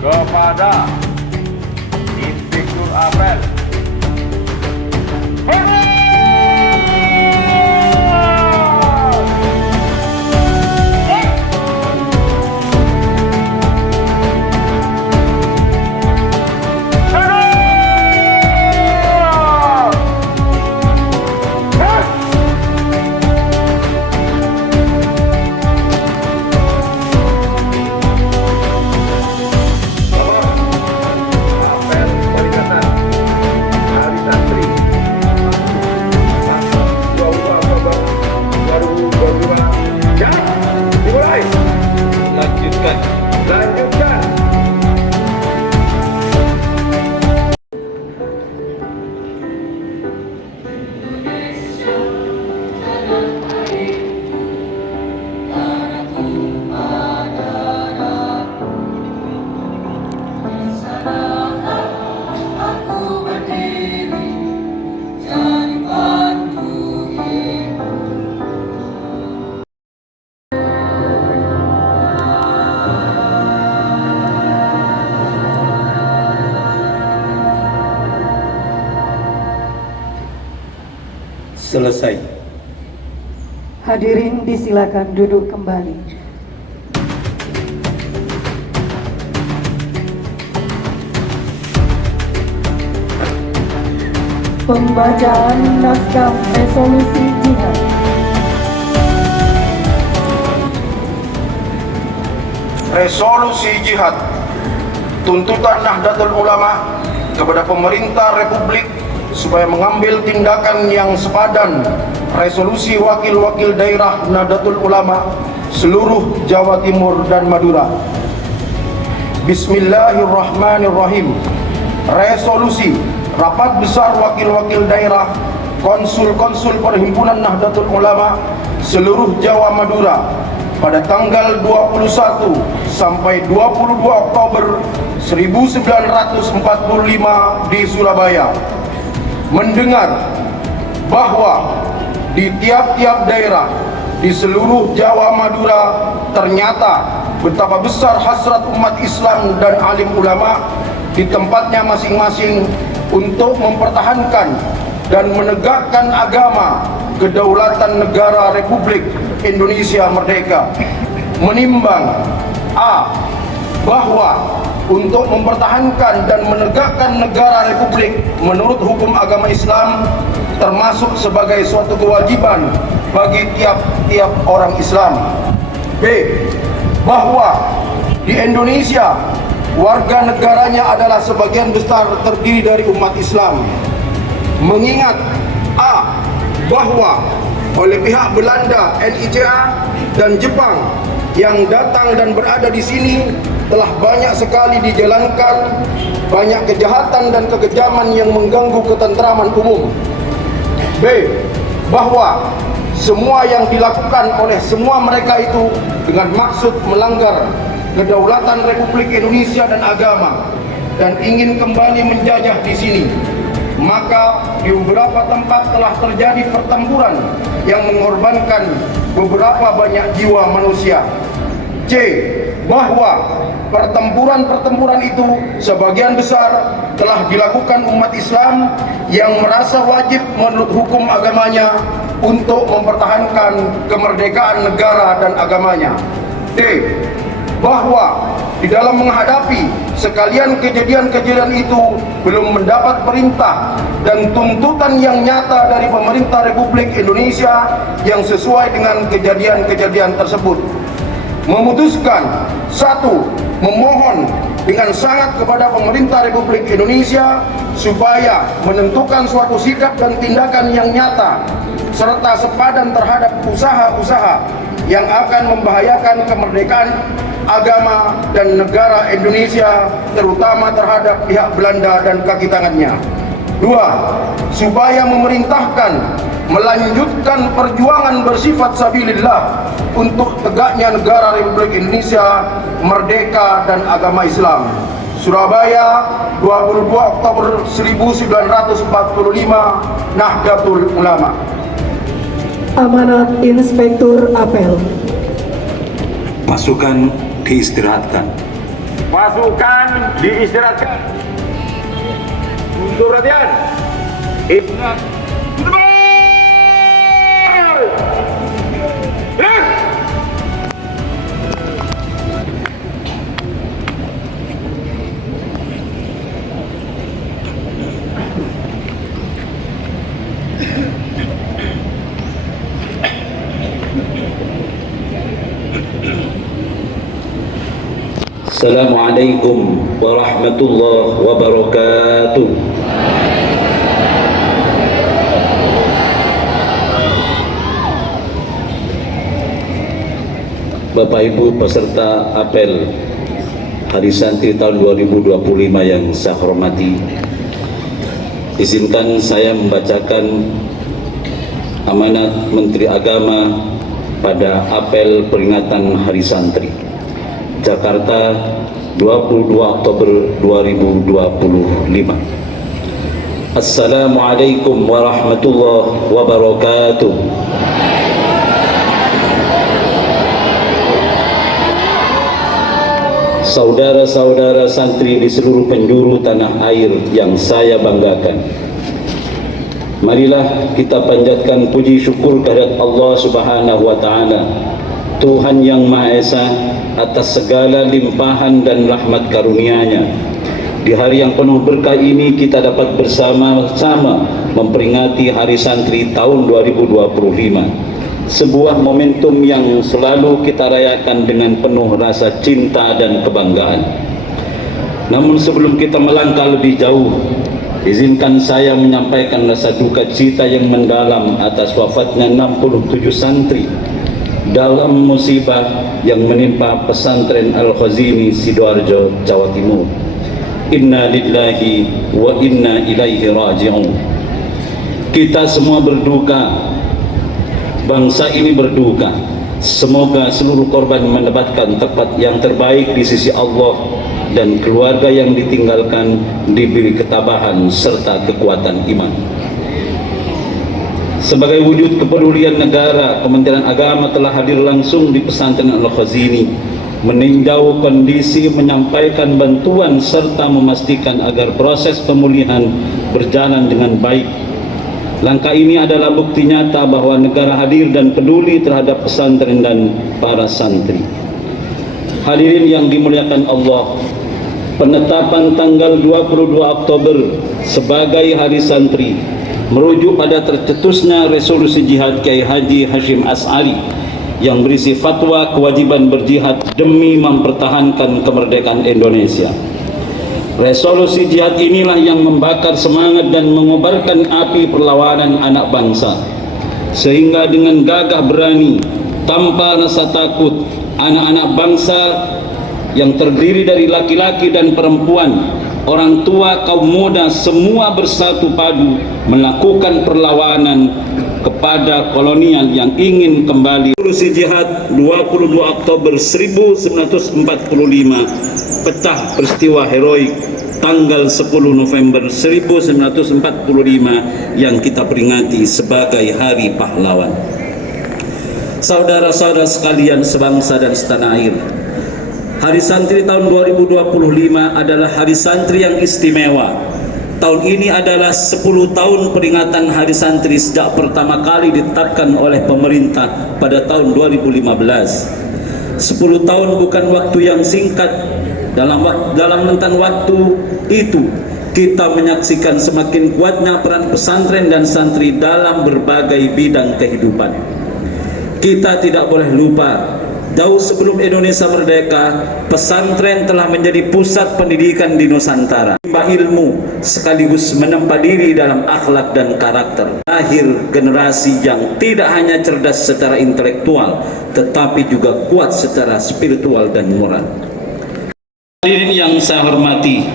kepada Inspektur Apel. Lanjutkan. Selesai. Hadirin disilakan duduk kembali. Pembacaan naskah resolusi jihad. Resolusi jihad. Tuntutan Nahdlatul Ulama kepada pemerintah Republik supaya mengambil tindakan yang sepadan. Resolusi wakil-wakil daerah Nahdlatul Ulama seluruh Jawa Timur dan Madura. Bismillahirrahmanirrahim. Resolusi Rapat Besar Wakil-wakil Daerah Konsul-konsul Perhimpunan Nahdlatul Ulama seluruh Jawa Madura pada tanggal 21 sampai 22 Oktober 1945 di Surabaya, mendengar bahwa di tiap-tiap daerah di seluruh Jawa Madura ternyata betapa besar hasrat umat Islam dan alim ulama di tempatnya masing-masing untuk mempertahankan dan menegakkan agama kedaulatan negara Republik Indonesia Merdeka. Menimbang A. Bahwa untuk mempertahankan dan menegakkan negara Republik menurut hukum agama Islam termasuk sebagai suatu kewajiban bagi tiap-tiap orang Islam. B. Bahwa di Indonesia warga negaranya adalah sebagian besar terdiri dari umat Islam. Mengingat A. Bahwa oleh pihak Belanda, NICA dan Jepang yang datang dan berada di sini telah banyak sekali dijalankan banyak kejahatan dan kekejaman yang mengganggu ketentraman umum. B. Bahwa semua yang dilakukan oleh semua mereka itu dengan maksud melanggar kedaulatan Republik Indonesia dan agama dan ingin kembali menjajah di sini. Maka di beberapa tempat telah terjadi pertempuran yang mengorbankan beberapa banyak jiwa manusia. C. Bahwa pertempuran-pertempuran itu sebagian besar telah dilakukan umat Islam yang merasa wajib menurut hukum agamanya untuk mempertahankan kemerdekaan negara dan agamanya. D. Bahwa di dalam menghadapi sekalian kejadian-kejadian itu belum mendapat perintah dan tuntutan yang nyata dari pemerintah Republik Indonesia yang sesuai dengan kejadian-kejadian tersebut. Memutuskan 1. Memohon dengan sangat kepada pemerintah Republik Indonesia supaya menentukan suatu sikap dan tindakan yang nyata serta sepadan terhadap usaha-usaha yang akan membahayakan kemerdekaan agama dan negara Indonesia, terutama terhadap pihak Belanda dan kaki tangannya. 2. Supaya memerintahkan melanjutkan perjuangan bersifat sabilillah untuk tegaknya negara Republik Indonesia merdeka dan agama Islam. Surabaya, 22 Oktober 1945, Nahdlatul Ulama. Amanat Inspektur Apel. Pasukan diistirahatkan. Pasukan diistirahatkan. Untuk latihan. Istirahat. Assalamualaikum warahmatullahi wabarakatuh. Bapak Ibu peserta apel Hari Santri tahun 2025 yang saya hormati, izinkan saya membacakan amanat Menteri Agama pada apel peringatan Hari Santri Jakarta 22 Oktober 2025. Assalamualaikum warahmatullahi wabarakatuh. Saudara-saudara santri di seluruh penjuru tanah air yang saya banggakan, marilah kita panjatkan puji syukur kehadirat Allah Subhanahu wa taala, Tuhan yang Maha Esa, atas segala limpahan dan rahmat karunia-Nya. Di hari yang penuh berkah ini kita dapat bersama-sama memperingati Hari Santri tahun 2025. Sebuah momentum yang selalu kita rayakan dengan penuh rasa cinta dan kebanggaan. Namun sebelum kita melangkah lebih jauh, izinkan saya menyampaikan rasa duka cita yang mendalam atas wafatnya 67 santri dalam musibah yang menimpa pesantren Al-Khazini, Sidoarjo, Jawa Timur. Inna lillahi wa inna ilaihi raji'un. Kita semua berduka, bangsa ini berduka. Semoga seluruh korban mendapatkan tempat yang terbaik di sisi Allah dan keluarga yang ditinggalkan diberi ketabahan serta kekuatan iman. Sebagai wujud kepedulian negara, Kementerian Agama telah hadir langsung di pesantren Al-Khazini, meninjau kondisi, menyampaikan bantuan serta memastikan agar proses pemulihan berjalan dengan baik. Langkah ini adalah bukti nyata bahwa negara hadir dan peduli terhadap pesantren dan para santri. Hadirin yang dimuliakan Allah, penetapan tanggal 22 Oktober sebagai Hari Santri merujuk pada tercetusnya resolusi jihad Kiai Haji Hashim As'ari yang berisi fatwa kewajiban berjihad demi mempertahankan kemerdekaan Indonesia. Resolusi jihad inilah yang membakar semangat dan mengobarkan api perlawanan anak bangsa, sehingga dengan gagah berani tanpa rasa takut, anak-anak bangsa yang terdiri dari laki-laki dan perempuan, orang tua, kaum muda, semua bersatu padu melakukan perlawanan kepada kolonial yang ingin kembali. Resolusi jihad 22 Oktober 1945 pecah peristiwa heroik tanggal 10 November 1945 yang kita peringati sebagai Hari Pahlawan. Saudara-saudara sekalian sebangsa dan setanah air, Hari Santri tahun 2025 adalah Hari Santri yang istimewa. Tahun ini adalah 10 tahun peringatan Hari Santri sejak pertama kali ditetapkan oleh pemerintah pada tahun 2015. 10 tahun bukan waktu yang singkat. Dalam rentan waktu itu kita menyaksikan semakin kuatnya peran pesantren dan santri dalam berbagai bidang kehidupan. Kita tidak boleh lupa, jauh sebelum Indonesia merdeka, pesantren telah menjadi pusat pendidikan di Nusantara. Ilmu sekaligus menempa diri dalam akhlak dan karakter. Lahir generasi yang tidak hanya cerdas secara intelektual, tetapi juga kuat secara spiritual dan moral. Hadirin yang saya hormati,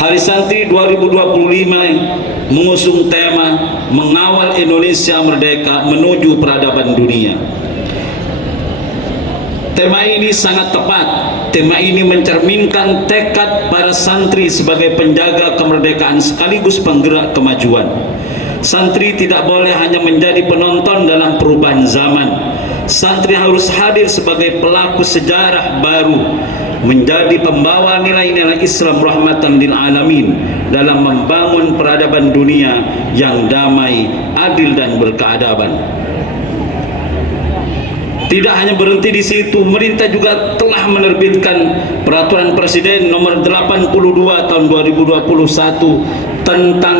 Hari Santri 2025 mengusung tema Mengawal Indonesia Merdeka Menuju Peradaban Dunia. Tema ini sangat tepat. Tema ini mencerminkan tekad para santri sebagai penjaga kemerdekaan sekaligus penggerak kemajuan. Santri tidak boleh hanya menjadi penonton dalam perubahan zaman. Santri harus hadir sebagai pelaku sejarah baru, menjadi pembawa nilai-nilai Islam rahmatan lil alamin dalam membangun peradaban dunia yang damai, adil dan berkeadaban. Tidak hanya berhenti di situ, pemerintah juga telah menerbitkan Peraturan Presiden Nomor 82 Tahun 2021 tentang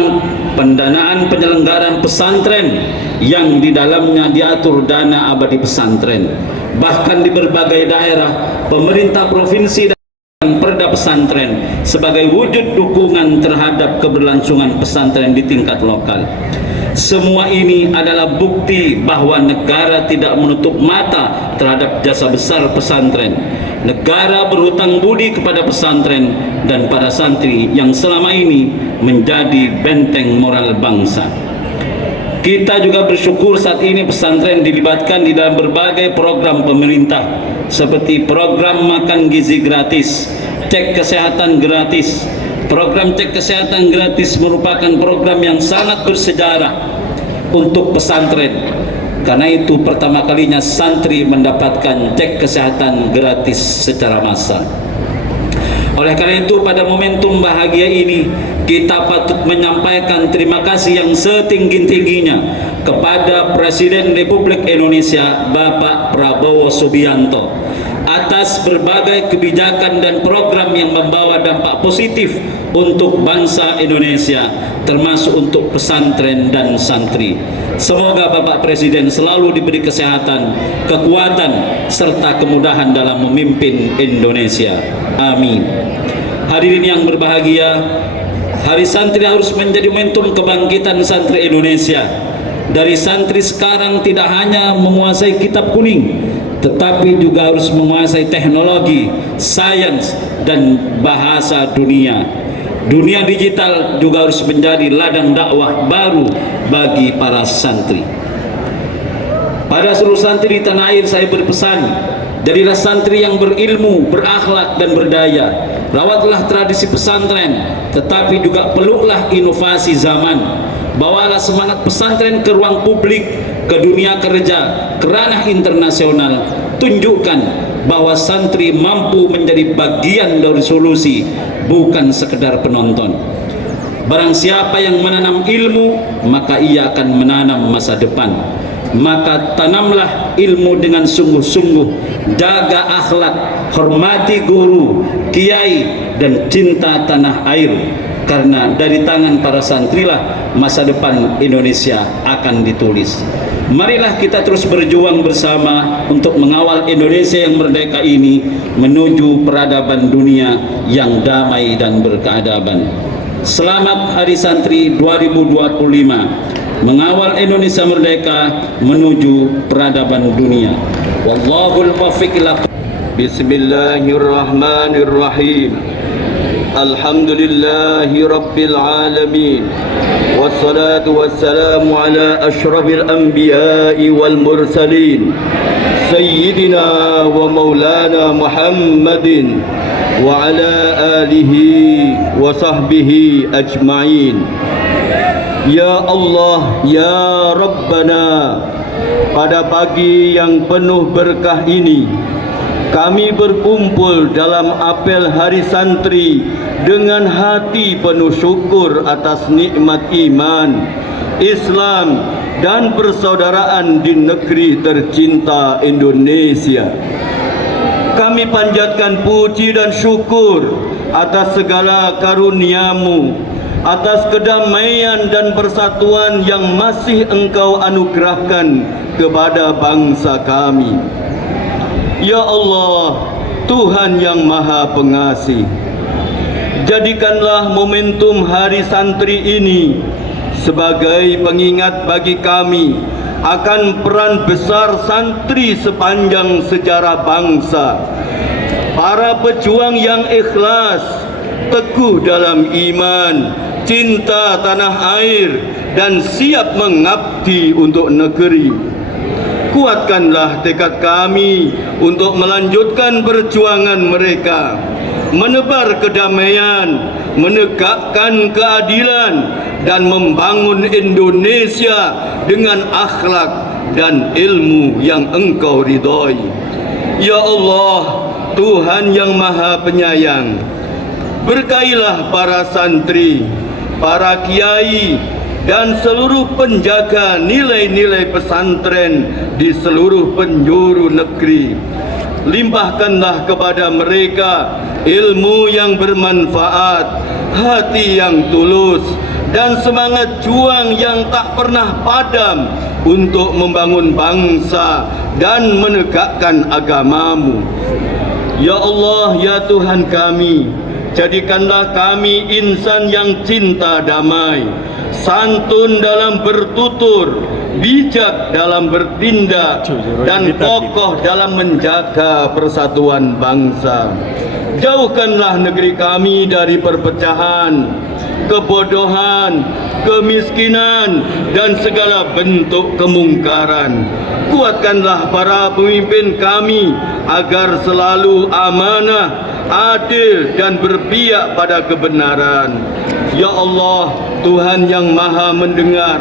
pendanaan penyelenggaraan pesantren yang di dalamnya diatur dana abadi pesantren. Bahkan di berbagai daerah, pemerintah provinsi dan perda pesantren sebagai wujud dukungan terhadap keberlangsungan pesantren di tingkat lokal. Semua ini adalah bukti bahwa negara tidak menutup mata terhadap jasa besar pesantren. Negara berhutang budi kepada pesantren dan para santri yang selama ini menjadi benteng moral bangsa. Kita juga bersyukur saat ini pesantren dilibatkan di dalam berbagai program pemerintah seperti program makan gizi gratis, cek kesehatan gratis. Program cek kesehatan gratis merupakan program yang sangat bersejarah untuk pesantren. Karena itu pertama kalinya santri mendapatkan cek kesehatan gratis secara massal. Oleh karena itu pada momentum bahagia ini kita patut menyampaikan terima kasih yang setinggi-tingginya kepada Presiden Republik Indonesia Bapak Prabowo Subianto atas berbagai kebijakan dan program yang membawa dampak positif untuk bangsa Indonesia, termasuk untuk pesantren dan santri. Semoga Bapak Presiden selalu diberi kesehatan, kekuatan, serta kemudahan dalam memimpin Indonesia. Amin. Hadirin yang berbahagia, Hari Santri harus menjadi momentum kebangkitan santri Indonesia. Dari santri sekarang tidak hanya menguasai kitab kuning, tetapi juga harus menguasai teknologi, sains, dan bahasa dunia. Dunia digital juga harus menjadi ladang dakwah baru bagi para santri. Pada seluruh santri di tanah air saya berpesan, jadilah santri yang berilmu, berakhlak, dan berdaya. Rawatlah tradisi pesantren, tetapi juga peluklah inovasi zaman. Bawalah semangat pesantren ke ruang publik, ke dunia kerja, ke ranah internasional. Tunjukkan bahwa santri mampu menjadi bagian dari solusi, bukan sekedar penonton. Barang siapa yang menanam ilmu, maka ia akan menanam masa depan. Maka tanamlah ilmu dengan sungguh-sungguh, jaga akhlak, hormati guru, kiai, dan cinta tanah air. Karena dari tangan para santrilah masa depan Indonesia akan ditulis. Marilah kita terus berjuang bersama untuk mengawal Indonesia yang merdeka ini menuju peradaban dunia yang damai dan berkeadaban. Selamat Hari Santri 2025, mengawal Indonesia merdeka menuju peradaban dunia. Wallahul muwaffiq ila. Bismillahirrahmanirrahim. Alhamdulillahi Rabbil Alamin. Wassalatu wassalamu ala ashrafil anbiya'i wal mursalin Sayyidina wa maulana Muhammadin wa ala alihi wa sahbihi ajma'in. Ya Allah, Ya Rabbana, pada pagi yang penuh berkah ini kami berkumpul dalam apel Hari Santri dengan hati penuh syukur atas nikmat iman, Islam, dan persaudaraan di negeri tercinta Indonesia. Kami panjatkan puji dan syukur atas segala karunia-Mu, atas kedamaian dan persatuan yang masih Engkau anugerahkan kepada bangsa kami. Ya Allah, Tuhan yang Maha Pengasih, jadikanlah momentum Hari Santri ini sebagai pengingat bagi kami akan peran besar santri sepanjang sejarah bangsa. Para pejuang yang ikhlas, teguh dalam iman, cinta tanah air, dan siap mengabdi untuk negeri. Kuatkanlah tekad kami untuk melanjutkan perjuangan mereka, menebar kedamaian, menegakkan keadilan, dan membangun Indonesia dengan akhlak dan ilmu yang Engkau ridhoi. Ya Allah, Tuhan yang Maha Penyayang, berkailah para santri, para kiai, dan seluruh penjaga nilai-nilai pesantren di seluruh penjuru negeri. Limpahkanlah kepada mereka ilmu yang bermanfaat, hati yang tulus, dan semangat juang yang tak pernah padam untuk membangun bangsa dan menegakkan agamamu. Ya Allah, ya Tuhan kami, jadikanlah kami insan yang cinta damai, santun dalam bertutur, bijak dalam bertindak, dan kokoh dalam menjaga persatuan bangsa. Jauhkanlah negeri kami dari perpecahan, kebodohan, kemiskinan, dan segala bentuk kemungkaran. Kuatkanlah para pemimpin kami agar selalu amanah, adil, dan berpihak pada kebenaran. Ya Allah, Tuhan yang Maha Mendengar,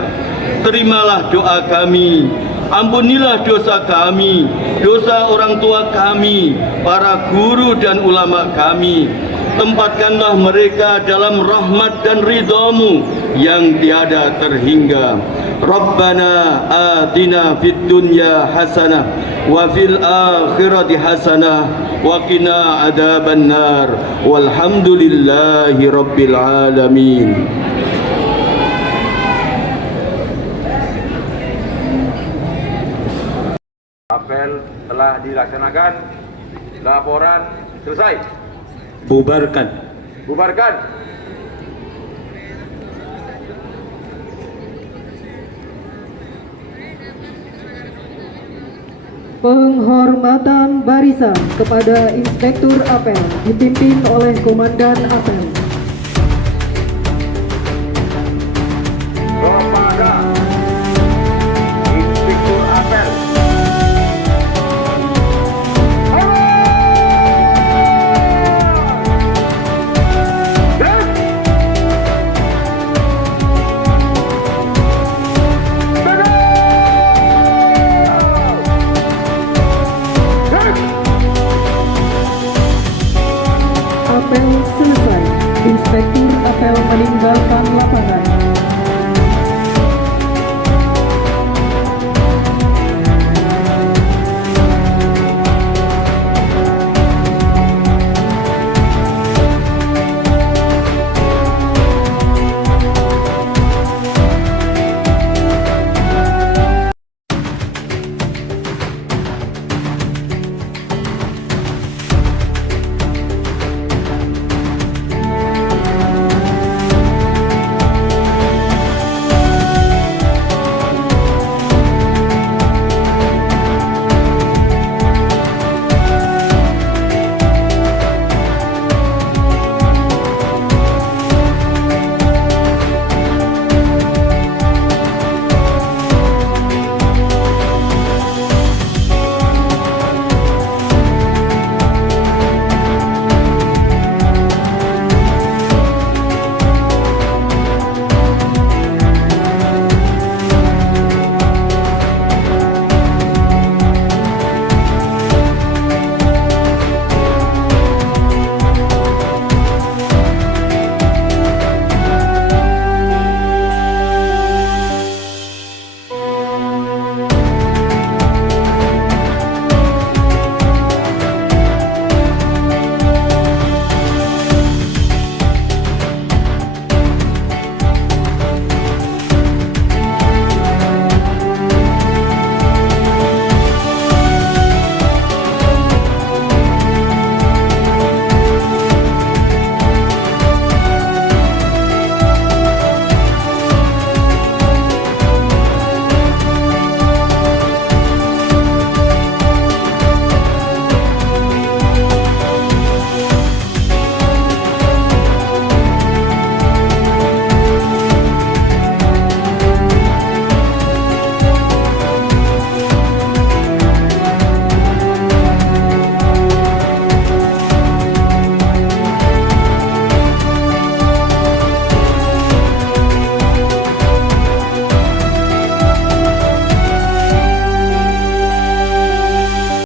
terimalah doa kami. Ampunilah dosa kami, dosa orang tua kami, para guru dan ulama kami. Tempatkanlah mereka dalam rahmat dan ridhamu yang tiada terhingga. Rabbana atina fid dunya hasanah wa fil akhirati hasanah wa qina adzabannar. Walhamdulillahi rabbil alamin. Apel telah dilaksanakan. Laporan selesai. Bubarkan. Bubarkan. Penghormatan barisan kepada Inspektur Apel dipimpin oleh Komandan Apel. Kepada Inspektur Apel. Apel selesai. Inspektur Apel meninggalkan lapangan.